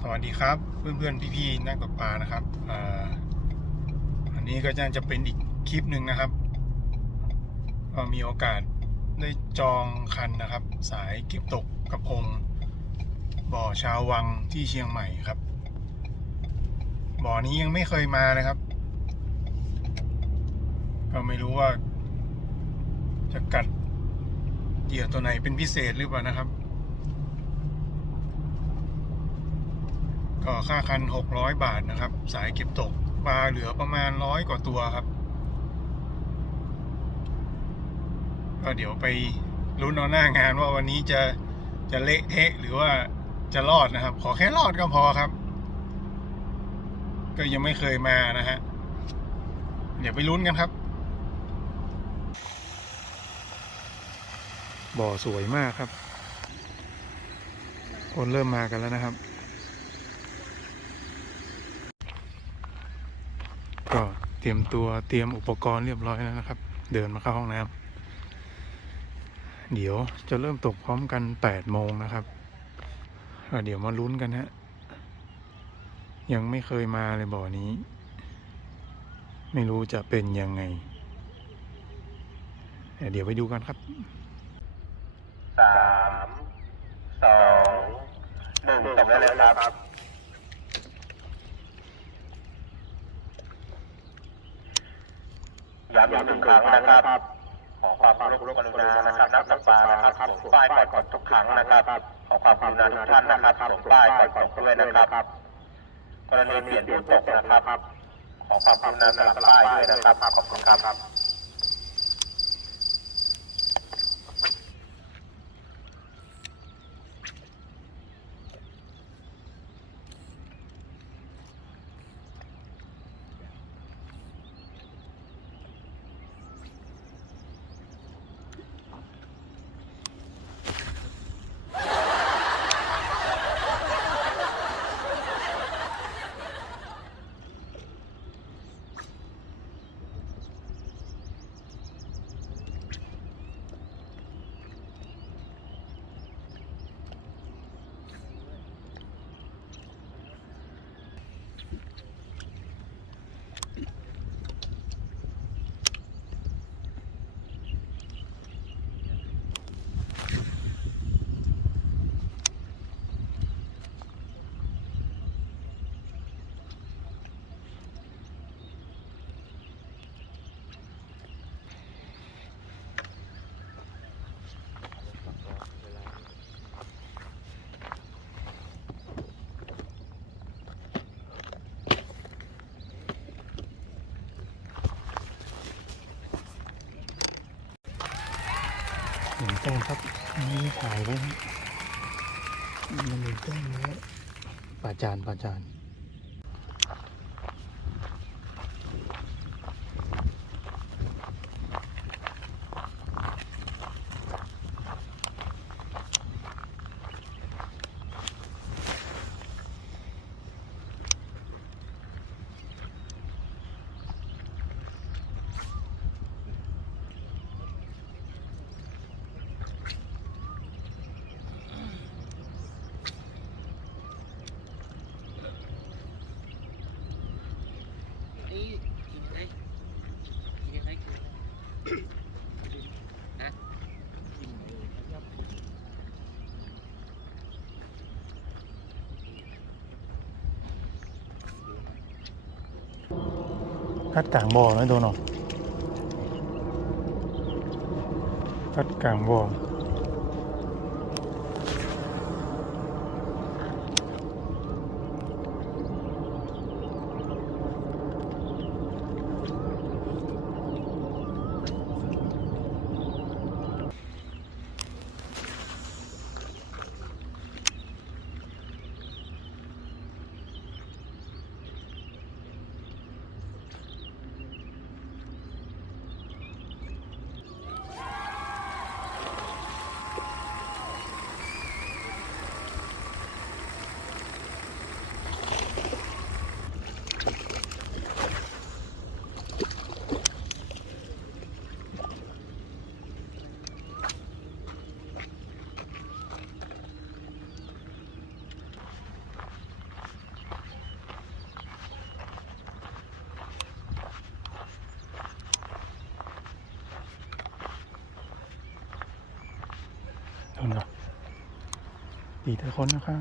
สวัสดีครับ เพื่อนๆพี่ๆนักตกปลานะครับอันนี้ก็จะเป็นอีกคลิปหนึ่งนะครับก็มีโอกาสได้จองคันนะครับ สายเก็บตกกระพง บ่อชาววังที่เชียงใหม่ครับ บ่อนี้ยังไม่เคยมาเลยครับ ก็ไม่รู้ว่า จะกัดเหยื่อตัวไหนเป็นพิเศษหรือเปล่านะครับ ก็ค่าคัน 600 บาทนะครับ สายเก็บตกปลาเหลือประมาณร้อยกว่าตัวครับ ก็เดี๋ยวไปลุ้นเอาหน้างานว่าวันนี้จะจะเละเทะหรือว่าจะรอดนะครับ ขอแค่รอดก็พอครับ ก็ยังไม่เคยมานะฮะ เดี๋ยวไปลุ้นกันครับ บ่อสวยมากครับ คนเริ่มมากันแล้วนะครับ ก็เตรียมตัวเตรียมอุปกรณ์เรียบร้อยแล้วนะครับ เดินมาเข้าห้องน้ำเดี๋ยวจะเริ่มตกพร้อมกัน8โมงนะครับเดี๋ยวมาลุ้นกันฮะยังไม่เคยมาเลยบ่อนี้ ไม่รู้จะเป็นยังไง เดี๋ยวไปดูกันครับสามสองหนึ่งตกได้เลยครับ ย้ำอีกหนึ่งครั้งนะครับ ขอความเคารพกรุณานะครับนักตกปานะครับสวมป้ายก่อนก่อนทุกครั้งนะครับ ขอความกรุณาทุกท่านนะครับสวมป้ายก่อนก่อนด้วยนะครับกรณีเปลี่ยนจุดตกนะครับ ขอความกรุณาสลับป้ายด้วยนะครับขอบคุณครับ หนึ่ง แต้มครับนี่ถ่ายไว้มันมีแต้มแล้ป่าจานป่าจาน คัดกลางบ่อไหมโดนหรอคัดกลางบ่อ ตีแต่คนนะครับ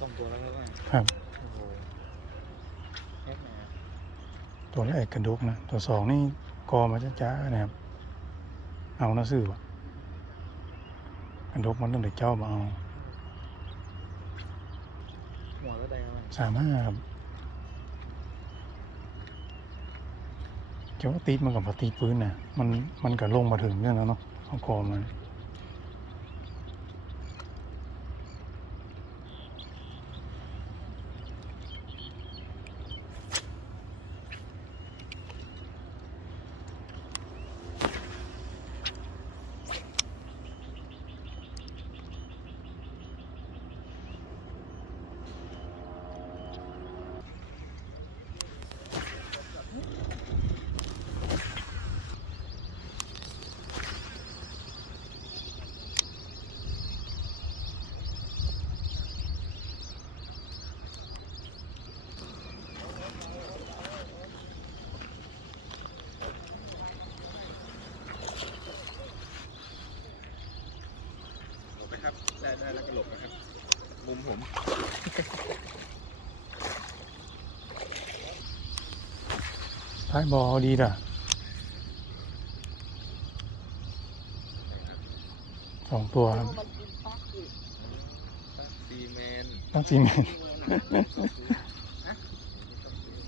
สองตัวแล้วครับครับตัวแรกกระดกนะ ตัวสองนี่กอมาจ้าๆนะครับ เอานะซื้อวะกระดกมันต้องเด็กเจ้ามาเอาหัวแล้วได้ครับสามห้าครับเจ้าว่าตีดมันกับพอตีปืนน่ะมันมันก็ลงมาถึงเนี่ยแล้วเนาะเอากอมา หลบ ไปครับได้ได้แล้วก็หลบนะครับ มุมผม ท้ายบอลดีด่ะสองตัวครับซีแมนต้องซีเมนต์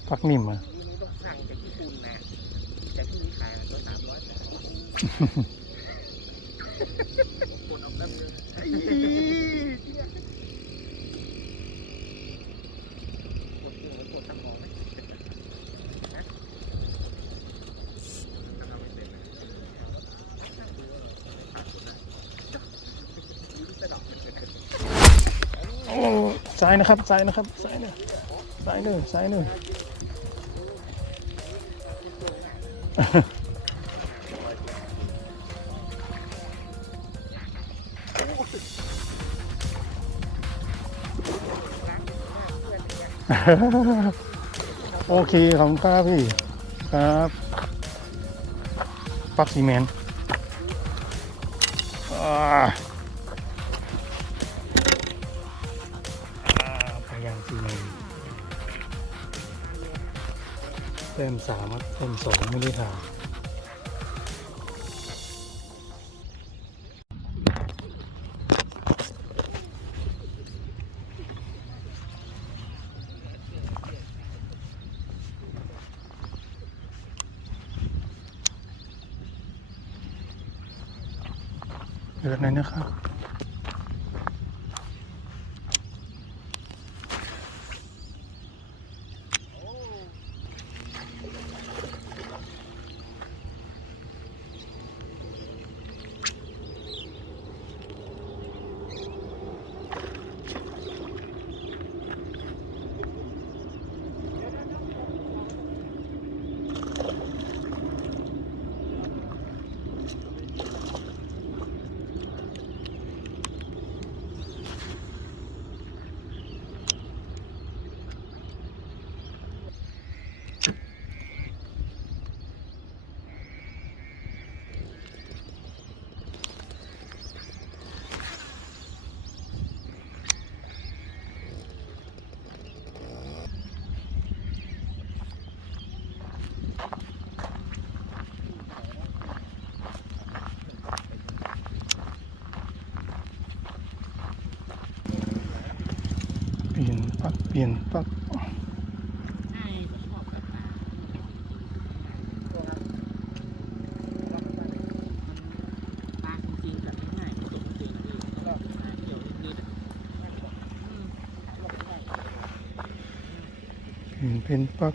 พักนิ่มอะ นี่ต้องสั่งจากญี่ปุ่นนะจากที่นี่ขายตัวสามร้อยบาท คนเอาแป๊บเดียวไอ้เหี้ยกดหัวกดสมอไหมฮะทำไม่เป็นนะโอ้ซ้ายนะครับซ้ายนะครับซ้ายเนอะซ้ายเนอะซ้ายเนอ โอเคขอบคุณครับพี่ครับปักซีเมนต์อ่าอ่าพยางซีเมนต์เต็มสามเต็มสองไม่ได้ถ่าย เดือดเลยนะครับ ลี่ยนปักปลาจริงๆแบเป็นปัก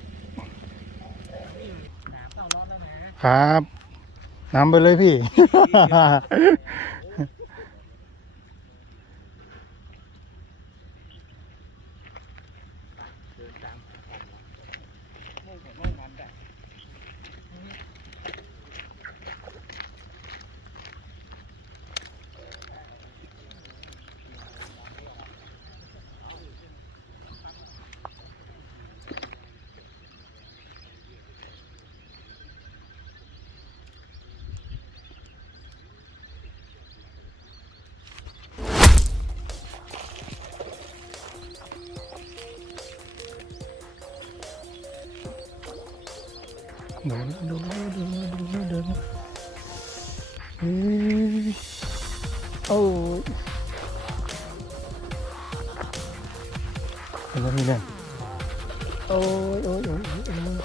ครับนำไปเลยพี่ ดูนะดูนะดูนะดูนะดูนะเฮ้ยโอ้ยแล้วมีเนี่ยโอ้ยโอ้ยโอ้ย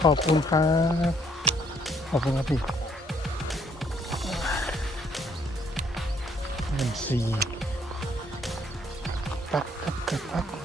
ขอบคุณครับขอบคุณครับพี่เป็นสี่ปักปักปัก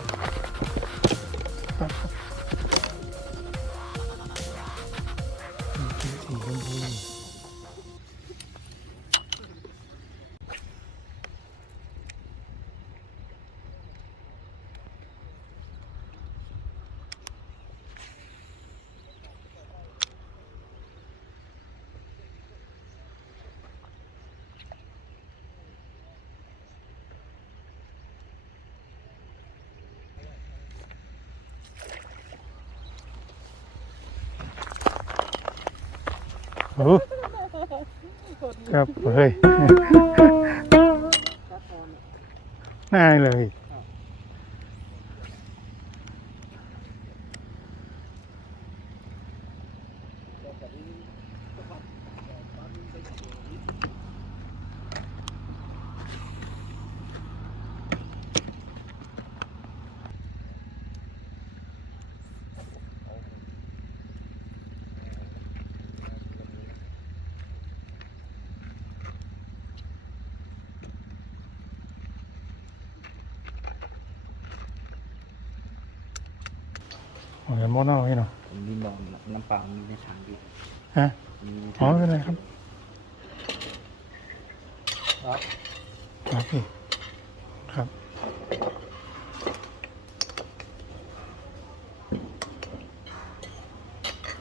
ครับเฮ้ยน่าเลย โอ้ยมอน่าพี่เนาะผมมีบอกน้ำเปล่ามีในถังอยู่ฮะมีในอ๋อถังไม่เป็นไรครับครับครับพี่ครับ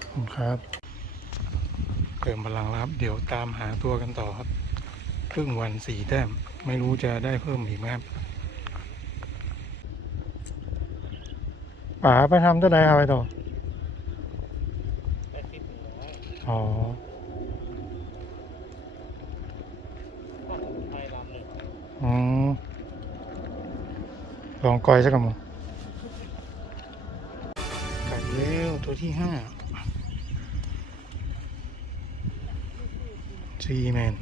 ขอบคุณครับเติมพลังแล้วครับ เดี๋ยวตามหาตัวกันต่อครับครึ่งวันสี่แต้ม ไม่รู้จะได้เพิ่มอีกไหมครับ ป๋าไปทำเท่าใดครับไปต่อแปดสิบหนึ่งร้อยอ๋อ ข้าวสมุนไพรลำหนึ่งอืมลองกอยสักกำมือกัดแล้วตัวที่ห้าซีแมน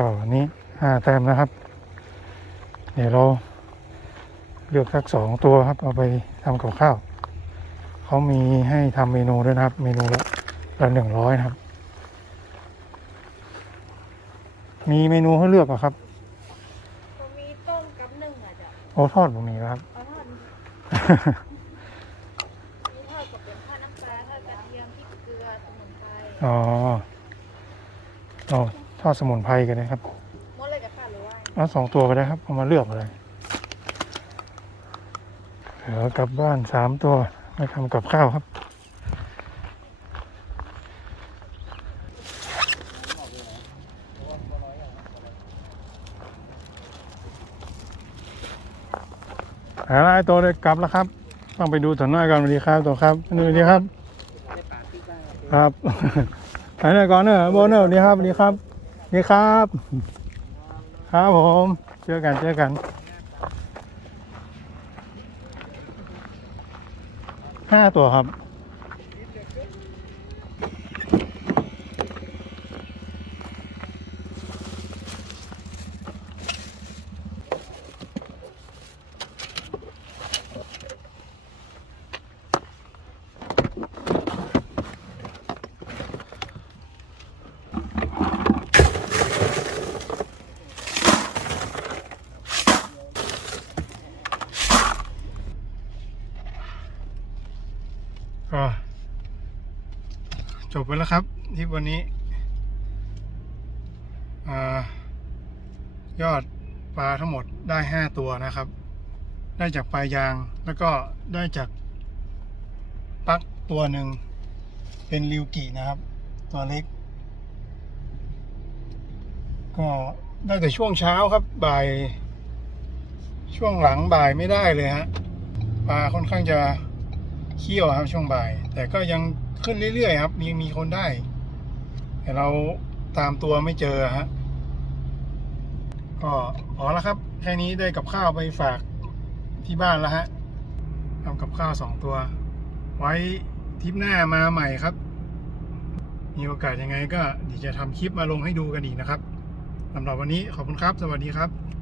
ก็วันนี้ห้าแต้มนะครับ เดี๋ยวเราเลือกสักสองตัวครับ เอาไปทำกับข้าว เขามีให้ทำเมนูด้วยนะครับ เมนูละละหนึ่งร้อยนะครับ มีเมนูให้เลือกเหรอครับก็มีต้มกับนึ่งอะจ้ะโอ้ทอดผมมีแล้วครับเอาทอดมีทอดกับเป็นข้าวน้ำปลาทอดกระเทียมพริกเกลือสมุนไพรอ๋อเอา ทอดสมุนไพรกันนะครับหมดเลยกับข้าวหรือว่าเอาสองตัวก็ได้ครับเอามาเลือกเลยเหลือกลับบ้านสามตัวมาทำกับข้าวครับอะไรตัวเลยกลับแล้วครับ ต้องไปดูถนนหน่อยก่อนสวัสดีครับตัวครับสวัสดีครับได้ปลาที่ได้ครับไปหน่อยก่อนเนอะโบเนอะสวัสดีครับสวัสดีครับ นี่ครับ ครับผมเจอกันเจอกันห้าตัวครับ ก็ จบไปแล้วครับทริปวันนี้ยอดปลาทั้งหมดได้ห้าตัวนะครับ ได้จากปลายยางแล้วก็ได้จากปลั๊กตัวหนึ่งเป็นริวกินะครับ ตัวเล็ก ก็ได้แต่ช่วงเช้าครับบ่าย ช่วงหลังบ่ายไม่ได้เลยฮะปลาค่อนข้างจะ เขี้ยวครับช่วงบ่าย แต่ก็ยังขึ้นเรื่อยๆครับยังมีคนได้ แต่เราตามตัวไม่เจอฮะก็พอแล้วครับ แค่นี้ได้กับข้าวไปฝากที่บ้านแล้วฮะทำกับข้าวสองตัว ไว้ทริปหน้ามาใหม่ครับ มีโอกาสยังไงก็เดี๋ยวจะทำคลิปมาลงให้ดูกันอีกนะครับสำหรับวันนี้ขอบคุณครับ สวัสดีครับ